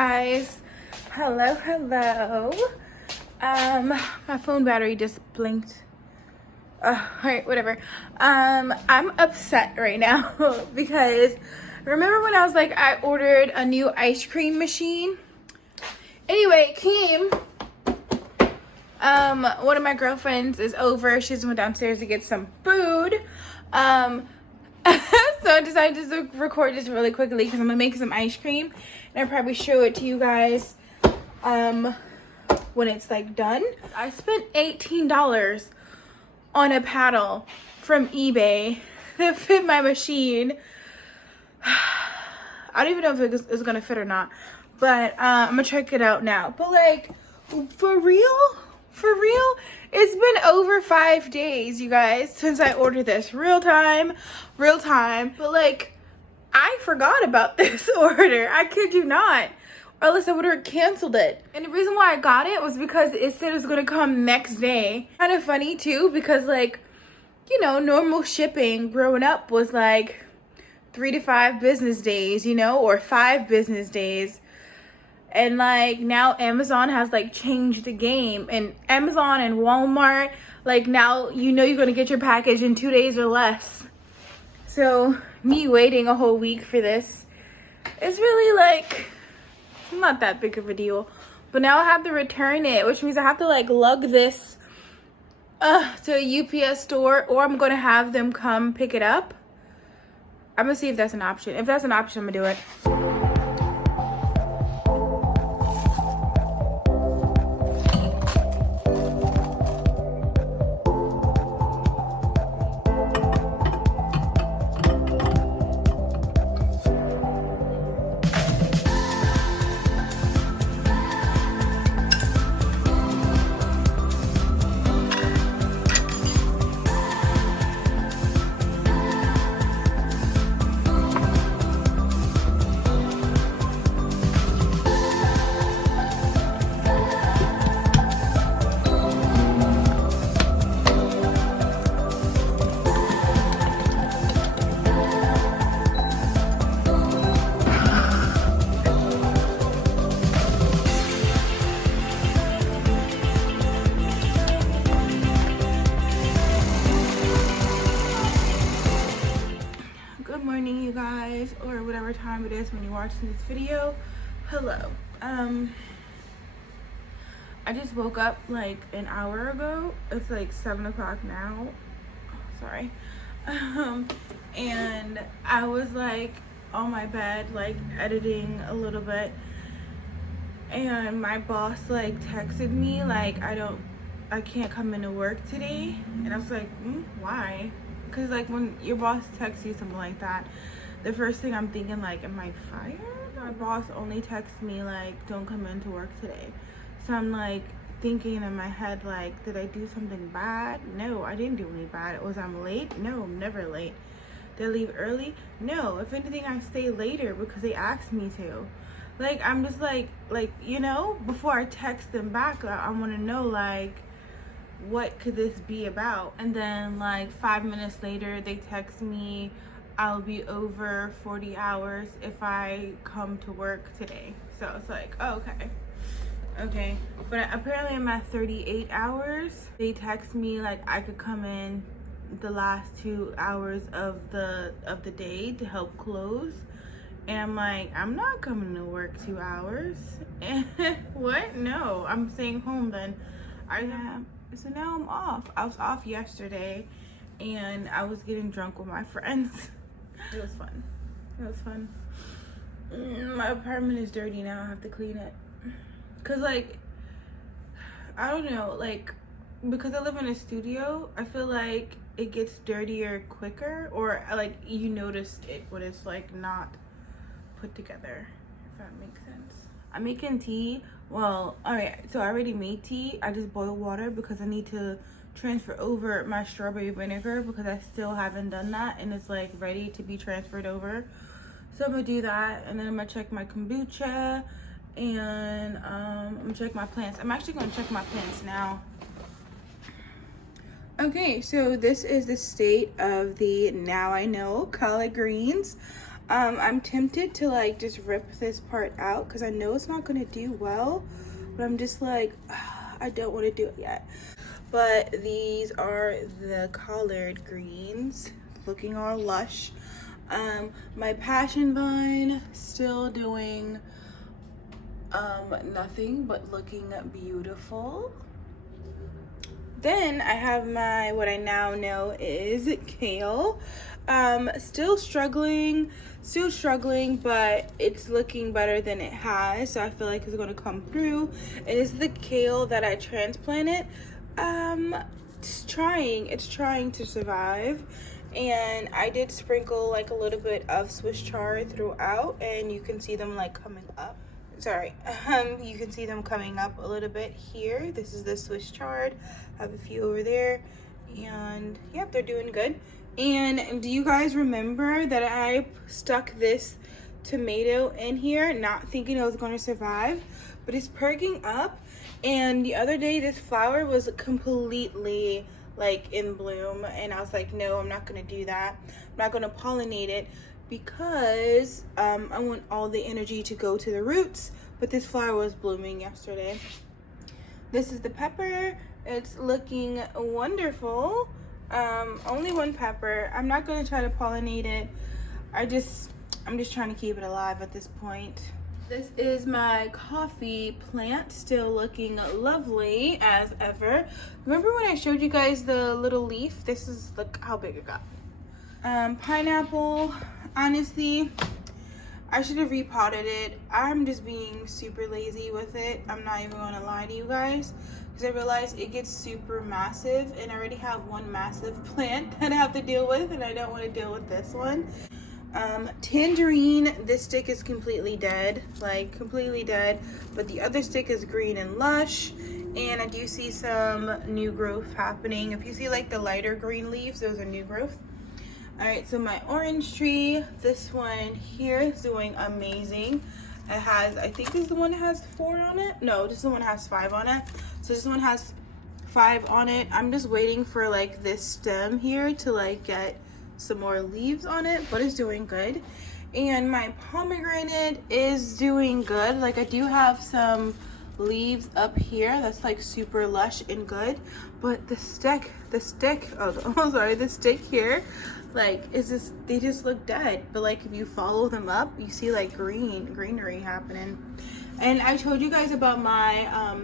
guys. Hello. My phone battery just blinked. Alright, whatever. I'm upset right now because remember when I was like, I ordered a new ice cream machine? Anyway, it came. One of my girlfriends is over. She just went downstairs to get some food. So I decided to record this really quickly because I'm gonna make some ice cream and I'll probably show it to you guys when it's like done. I spent $18 on a paddle from eBay that fit my machine. I don't even know if it's gonna fit or not, but I'm gonna check it out now. But like, for real, it's been over 5 days, you guys, since I ordered this. Real time. But like, I forgot about this order. I kid you not. Or else I would have canceled it. And the reason why I got it was because it said it was gonna come next day. Kind of funny too, because like, you know, normal shipping growing up was like 3 to 5 business days, you know, or 5 business days. And like now Amazon has like changed the game, and Amazon and Walmart, like now you know you're gonna get your package in 2 days or less. So me waiting a whole week for this is really like not that big of a deal. But now I have to return it, which means I have to like lug this to a UPS store, or I'm gonna have them come pick it up. I'm gonna see if that's an option. If that's an option, I'm gonna do it. You guys, or whatever time it is when you're watching this video. Hello. I just woke up like an hour ago. It's like 7 o'clock now. Sorry. And I was like on my bed like editing a little bit, and my boss like texted me like I can't come into work today. And I was like, why? Because like when your boss texts you something like that, the first thing I'm thinking like, am I fired? My boss only texts me like, don't come into work today. So I'm like thinking in my head like, did I do something bad? No, I didn't do any bad. Was I'm late? No, I'm never late. Did I leave early? No. If anything, I stay later because they asked me to. Like, I'm just like you know, before I text them back, I want to know like, what could this be about? And then like 5 minutes later they text me, I'll be over 40 hours if I come to work today. So it's like, oh, okay, but apparently I'm at 38 hours. They text me like I could come in the last 2 hours of the day to help close, and I'm like, I'm not coming to work 2 hours. And what? No, I'm staying home then. So now I'm off. I was off yesterday and I was getting drunk with my friends. It was fun. My apartment is dirty now. I have to clean it. Cause like, I don't know, like, because I live in a studio, I feel like it gets dirtier quicker, or like you notice it when it's like not put together, if that makes sense. I'm making tea. Well, alright, so I already made tea. I just boiled water because I need to transfer over my strawberry vinegar because I still haven't done that, and it's like ready to be transferred over. So I'm gonna do that, and then I'm gonna check my kombucha, and I'm gonna check my plants. I'm actually gonna check my plants now. Okay, so this is the state of the Now I Know collard greens. I'm tempted to like just rip this part out because I know it's not gonna do well, but I'm just like, I don't want to do it yet. But these are the collard greens, looking all lush. My passion vine still doing nothing but looking beautiful. Then I have my, what I now know is kale. Still struggling, but it's looking better than it has, so I feel like it's gonna come through. It is the kale that I transplanted. It's trying to survive, and I did sprinkle like a little bit of Swiss chard throughout, and you can see them like coming up. You can see them coming up a little bit here. This is the Swiss chard. I have a few over there, and yep, they're doing good. And do you guys remember that I stuck this tomato in here, not thinking it was going to survive, but it's perking up. And the other day, this flower was completely like in bloom, and I was like, no, I'm not going to do that. I'm not going to pollinate it because I want all the energy to go to the roots. But this flower was blooming yesterday. This is the pepper. It's looking wonderful. Only one pepper. I'm not going to try to pollinate it. I'm just trying to keep it alive at this point. This is my coffee plant, still looking lovely as ever. Remember when I showed you guys the little leaf? This is, look how big it got. Pineapple, honestly, I should have repotted it. I'm just being super lazy with it. I'm not even gonna lie to you guys, because I realized it gets super massive, and I already have one massive plant that I have to deal with, and I don't want to deal with this one. Tangerine, this stick is completely dead, like completely dead, but the other stick is green and lush, and I do see some new growth happening. If you see like the lighter green leaves, those are new growth. All right, so my orange tree, this one here is doing amazing. It has, I think this is the one that has 4 on it. No, this is the one that has 5 on it. So this one has 5 on it. I'm just waiting for like this stem here to like get some more leaves on it, but it's doing good. And my pomegranate is doing good. Like I do have some leaves up here that's like super lush and good, but the stick here, like, is just, they just look dead. But like if you follow them up, you see like greenery happening. And I told you guys about my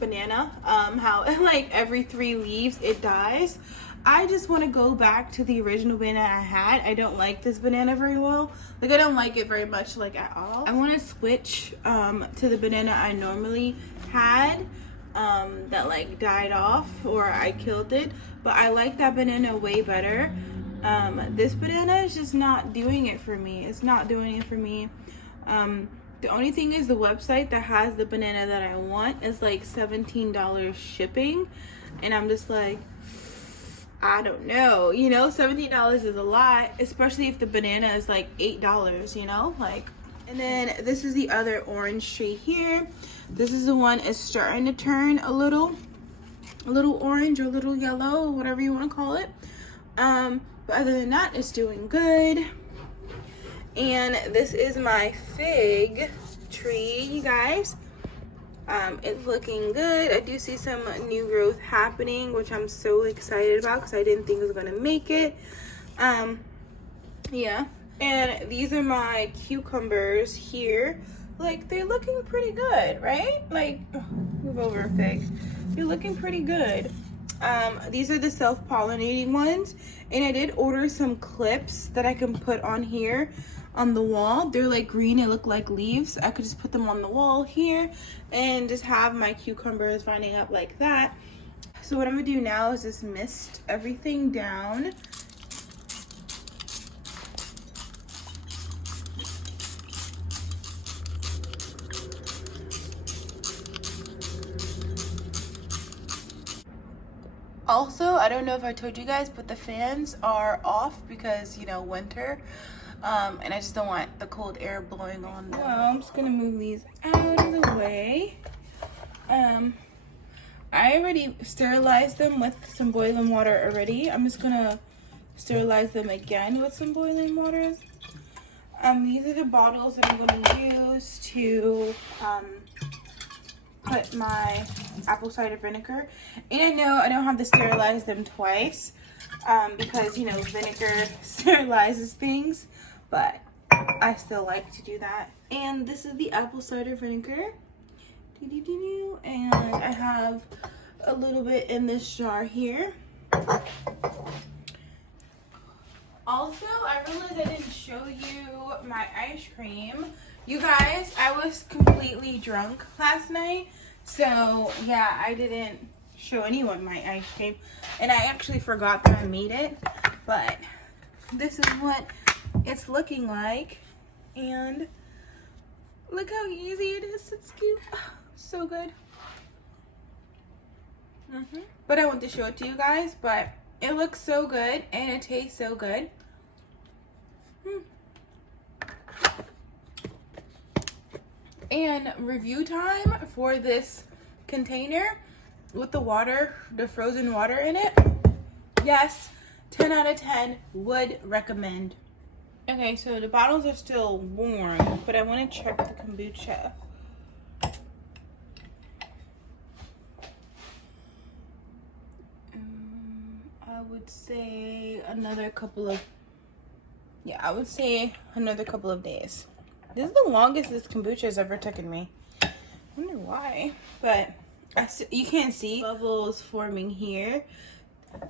banana, how like every 3 leaves it dies. I just want to go back to the original banana I had. I don't like this banana very well. Like I don't like it very much, like at all. I want to switch to the banana I normally had that like died off, or I killed it. But I like that banana way better. This banana is just not doing it for me. It's not doing it for me. The only thing is the website that has the banana that I want is like $17 shipping. And I'm just like, I don't know, you know, $17 is a lot, especially if the banana is like $8, you know, like. And then this is the other orange tree here. This is the one is starting to turn a little orange or a little yellow, whatever you want to call it. But other than that, it's doing good. And this is my fig tree, you guys. It's looking good. I do see some new growth happening, which I'm so excited about because I didn't think it was gonna make it. Yeah. And these are my cucumbers here. Like, they're looking pretty good, right? Like, move over, fig. You're looking pretty good. These are the self-pollinating ones, and I did order some clips that I can put on here on the wall. They're like green and look like leaves. I could just put them on the wall here and just have my cucumbers lining up like that. So what I'm gonna do now is just mist everything down. Also, I don't know if I told you guys, but the fans are off because, you know, winter. And I just don't want the cold air blowing on them. Well, I'm just gonna move these out of the way. I already sterilized them with some boiling water already. I'm just gonna sterilize them again with some boiling water. These are the bottles that I'm going to use to put my apple cider vinegar. And I know I don't have to sterilize them twice because, you know, vinegar sterilizes things, but I still like to do that. And this is the apple cider vinegar. And I have a little bit in this jar here. Also, I realized I didn't show you my ice cream. You guys, I was completely drunk last night. So, yeah, I didn't show anyone my ice cream. And I actually forgot that I made it. But this is what it's looking like. And look how easy it is. It's cute. So good. But I want to show it to you guys. But it looks so good. And it tastes so good. And review time for this container with the water, the frozen water in it. Yes, 10 out of 10 would recommend. Okay, so the bottles are still warm, but I want to check the kombucha. I would say another couple of days. This is the longest this kombucha has ever taken me. I wonder why. But you can't see bubbles forming here,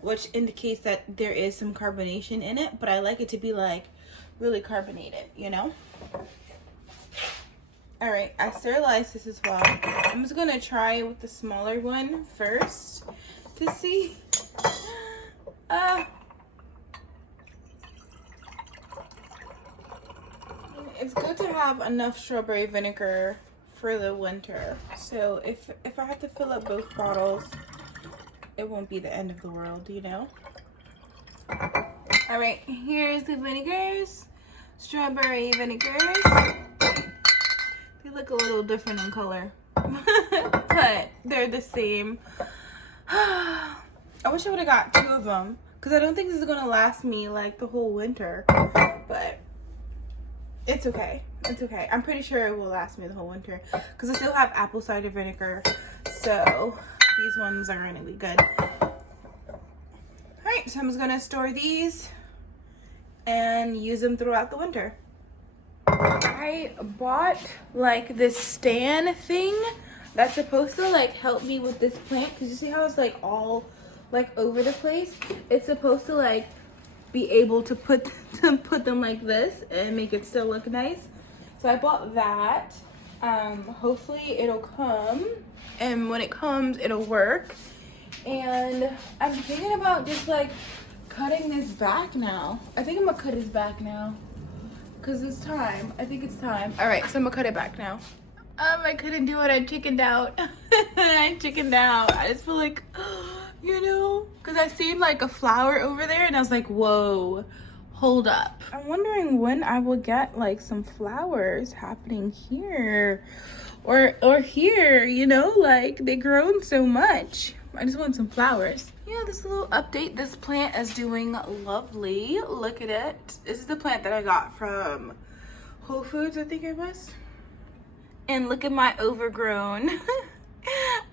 which indicates that there is some carbonation in it. But I like it to be like really carbonated, you know? All right, I sterilized this as well. I'm just gonna try with the smaller one first to see. It's good to have enough strawberry vinegar for the winter. So if I have to fill up both bottles, it won't be the end of the world, you know? All right, here's the vinegars. Strawberry vinegars. They look a little different in color, but they're the same. I wish I would have got 2 of them because I don't think this is gonna last me like the whole winter, but it's okay. It's okay. I'm pretty sure it will last me the whole winter because I still have apple cider vinegar, so these ones are gonna be good. All right, so I'm just gonna store these and use them throughout the winter. I bought like this stand thing that's supposed to like help me with this plant because you see how it's like all like over the place. It's supposed to like be able to put them like this and make it still look nice. So I bought that. Hopefully it'll come, and when it comes it'll work. And I'm thinking about just like cutting this back now. I think I'm gonna cut his back now because it's time. I think it's time. All right, so I'm gonna cut it back now. I couldn't do it. I chickened out. I chickened out. I just feel like, you know, because I seen like a flower over there and I was like, whoa, hold up. I'm wondering when I will get like some flowers happening here or here, you know, like they grown so much. I just want some flowers. Yeah, this little update. This plant is doing lovely. Look at it. This is the plant that I got from Whole Foods, I think it was. And look at my overgrown.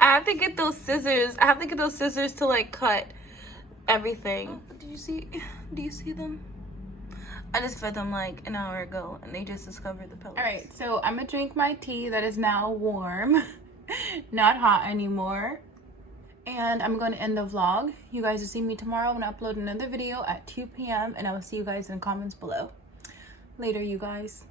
I have to get those scissors. I have to get those scissors to like cut everything. Oh, do you see them? I just fed them like an hour ago and they just discovered the pellets. All right, so I'm gonna drink my tea that is now warm, not hot anymore. And I'm going to end the vlog. You guys will see me tomorrow when I upload another video at 2 p.m. and I will see you guys in the comments below. Later, you guys.